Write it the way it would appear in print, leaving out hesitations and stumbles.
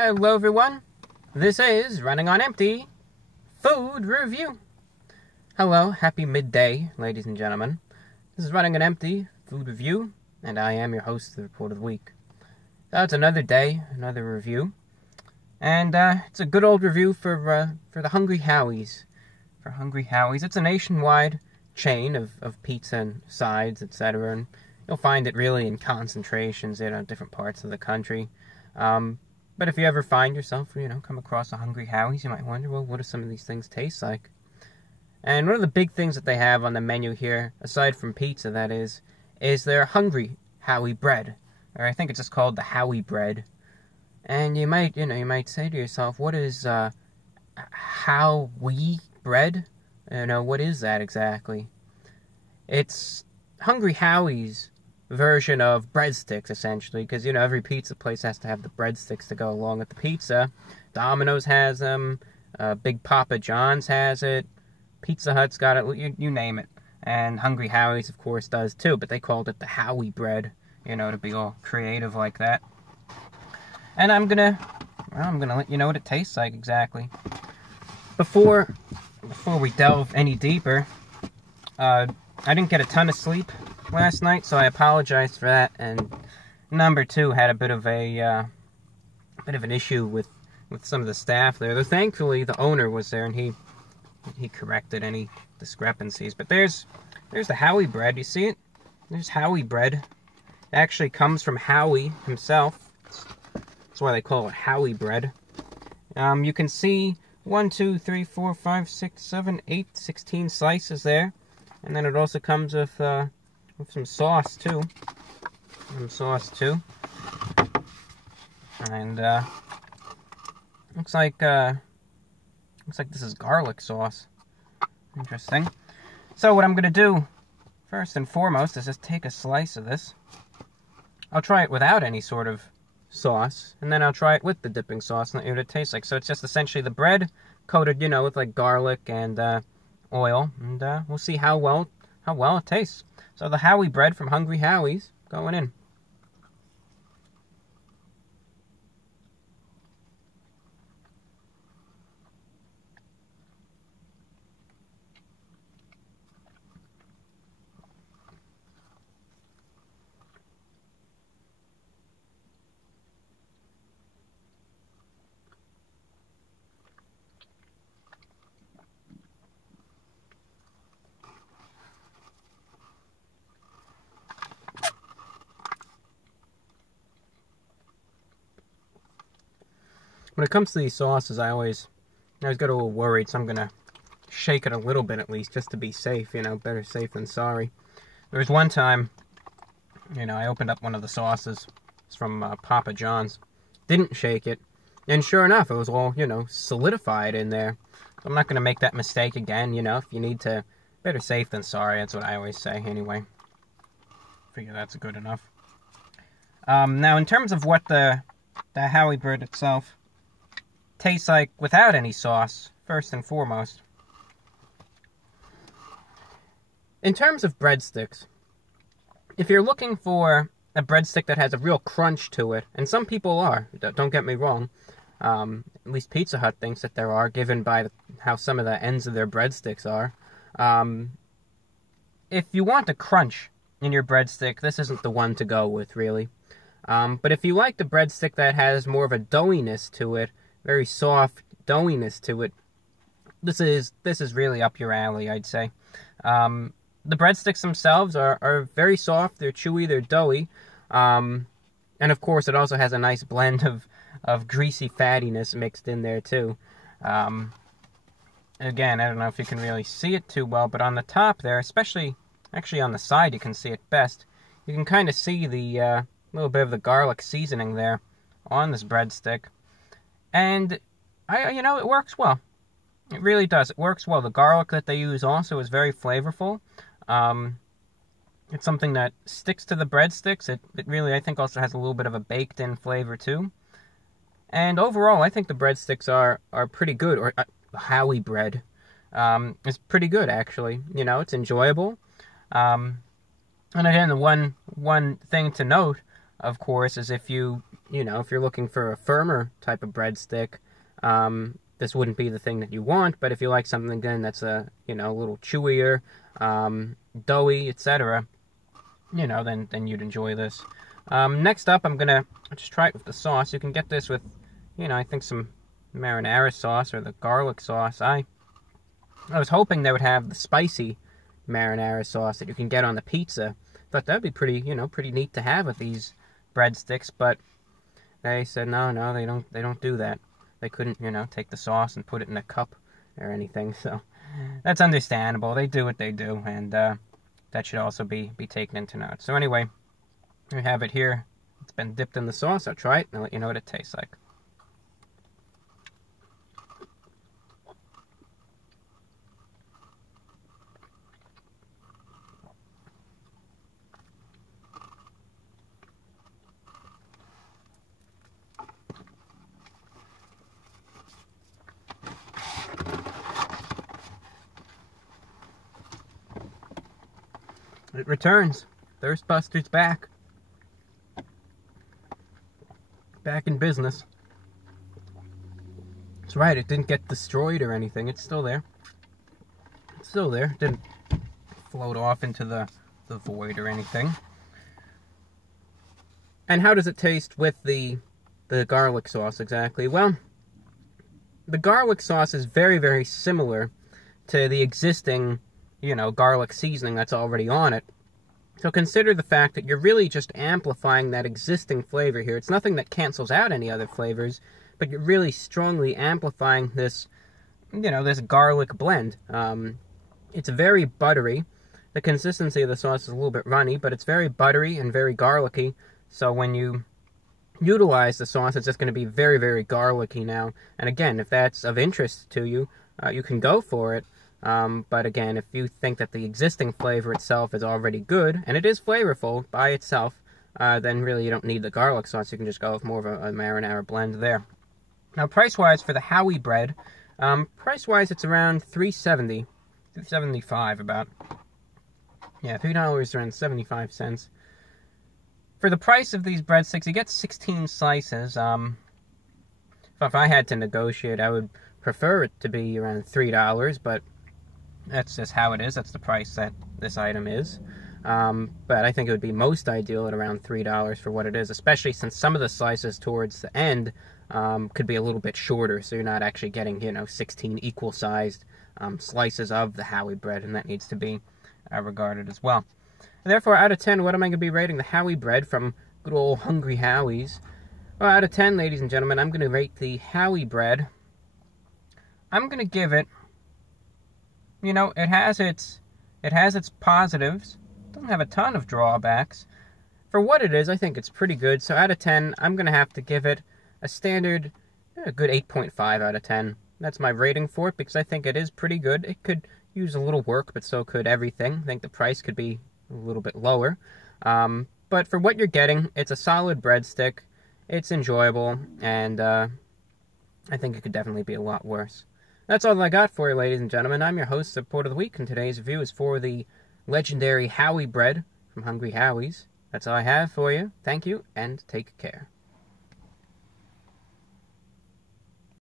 Hello everyone, this is Running on Empty Food Review. Hello, happy midday, ladies and gentlemen. This is Running on Empty Food Review, and I am your host, The Report of the Week. So it's another day, another review, and it's a good old review for the Hungry Howies. For Hungry Howies, it's a nationwide chain of pizza and sides, etc., and you'll find it really in concentrations in different parts of the country. But if you ever find yourself, come across a Hungry Howie's, you might wonder, well, what do some of these things taste like? And one of the big things that they have on the menu here, aside from pizza, that is their Hungry Howie Bread. Or I think it's just called the Howie Bread. And you might say to yourself, what is Howie Bread? What is that exactly? It's Hungry Howie's version of breadsticks, essentially, because every pizza place has to have the breadsticks to go along with the pizza. Domino's has them, Big Papa John's has it, Pizza Hut's got it, you name it, and Hungry Howie's of course does too, but they called it the Howie Bread, to be all creative like that. And I'm gonna let you know what it tastes like exactly. Before we delve any deeper, I didn't get a ton of sleep last night, so I apologize for that. And number two, had a bit of an issue with some of the staff there. Though thankfully the owner was there and he corrected any discrepancies. But there's the Howie Bread. You see it? There's Howie Bread. It actually comes from Howie himself. That's why they call it Howie Bread. You can see 1, 2, 3, 4, 5, 6, 7, 8, 16 slices there. And then it also comes with some sauce too. And looks like this is garlic sauce. Interesting. So what I'm gonna do first and foremost is just take a slice of this. I'll try it without any sort of sauce, and then I'll try it with the dipping sauce and let you know what it tastes like. So it's just essentially the bread coated, with like garlic and oil, and we'll see how well it tastes. So the Howie Bread from Hungry Howie's going in. When it comes to these sauces, I always get a little worried, so I'm gonna shake it a little bit at least, just to be safe, better safe than sorry. There was one time, I opened up one of the sauces. It's from Papa John's. Didn't shake it, and sure enough, it was all, solidified in there. So I'm not gonna make that mistake again, if you need to, better safe than sorry, that's what I always say, anyway. Figure that's good enough. Now, in terms of what the Howie Bread itself tastes like without any sauce, first and foremost. In terms of breadsticks, if you're looking for a breadstick that has a real crunch to it, and some people are, don't get me wrong, at least Pizza Hut thinks that there are, given by how some of the ends of their breadsticks are. If you want a crunch in your breadstick, this isn't the one to go with, really. But if you like the breadstick that has more of a doughiness to it, very soft doughiness to it, this is really up your alley, I'd say. The breadsticks themselves are very soft, they're chewy, they're doughy, and of course it also has a nice blend of greasy fattiness mixed in there too. Again, I don't know if you can really see it too well, but on the top there, especially actually on the side you can see it best, you can kind of see the little bit of the garlic seasoning there on this breadstick. And, it works well. It really does. It works well. The garlic that they use also is very flavorful. It's something that sticks to the breadsticks. It really, I think, also has a little bit of a baked-in flavor, too. And overall, I think the breadsticks are pretty good. Or Howie Bread is pretty good, actually. It's enjoyable. And again, the one thing to note, of course, is if you you know, if you're looking for a firmer type of breadstick, this wouldn't be the thing that you want. But if you like something again that's a little chewier, doughy, etc., then you'd enjoy this. Next up, I'm gonna just try it with the sauce. You can get this with, I think some marinara sauce or the garlic sauce. I was hoping they would have the spicy marinara sauce that you can get on the pizza. Thought that'd be pretty neat to have with these breadsticks, but they said no, they don't do that. They couldn't, take the sauce and put it in a cup or anything, so that's understandable. They do what they do, and that should also be taken into note. So anyway, we have it here. It's been dipped in the sauce. I'll try it and I'll let you know what it tastes like. It returns. Thirstbuster's back. Back in business. That's right, it didn't get destroyed or anything. It's still there. It's still there. It didn't float off into the void or anything. And how does it taste with the garlic sauce exactly? Well, the garlic sauce is very, very similar to the existing, garlic seasoning that's already on it. So consider the fact that you're really just amplifying that existing flavor here. It's nothing that cancels out any other flavors, but you're really strongly amplifying this, this garlic blend. It's very buttery. The consistency of the sauce is a little bit runny, but it's very buttery and very garlicky. So when you utilize the sauce, it's just going to be very, very garlicky now. And again, if that's of interest to you, you can go for it. But again, if you think that the existing flavor itself is already good, and it is flavorful by itself, then really you don't need the garlic sauce. You can just go with more of a marinara blend there. Now, price-wise for the Howie Bread, price-wise it's around $3.70, $3.75 about. Yeah, $3 around 75 cents. For the price of these breadsticks, you get 16 slices. If I had to negotiate, I would prefer it to be around $3, but that's just how it is. That's the price that this item is. But I think it would be most ideal at around $3 for what it is, especially since some of the slices towards the end could be a little bit shorter, so you're not actually getting, 16 equal-sized slices of the Howie Bread, and that needs to be regarded as well. Therefore, out of 10, what am I going to be rating the Howie Bread from good old Hungry Howie's? Well, out of 10, ladies and gentlemen, I'm going to rate the Howie Bread. I'm going to give it, it has its positives. It doesn't have a ton of drawbacks. For what it is, I think it's pretty good. So out of 10, I'm going to have to give it a standard, a good 8.5 out of 10. That's my rating for it because I think it is pretty good. It could use a little work, but so could everything. I think the price could be a little bit lower. But for what you're getting, it's a solid breadstick. It's enjoyable, and I think it could definitely be a lot worse. That's all I got for you, ladies and gentlemen. I'm your host, The Report of the Week, and today's review is for the legendary Howie Bread from Hungry Howie's. That's all I have for you. Thank you, and take care.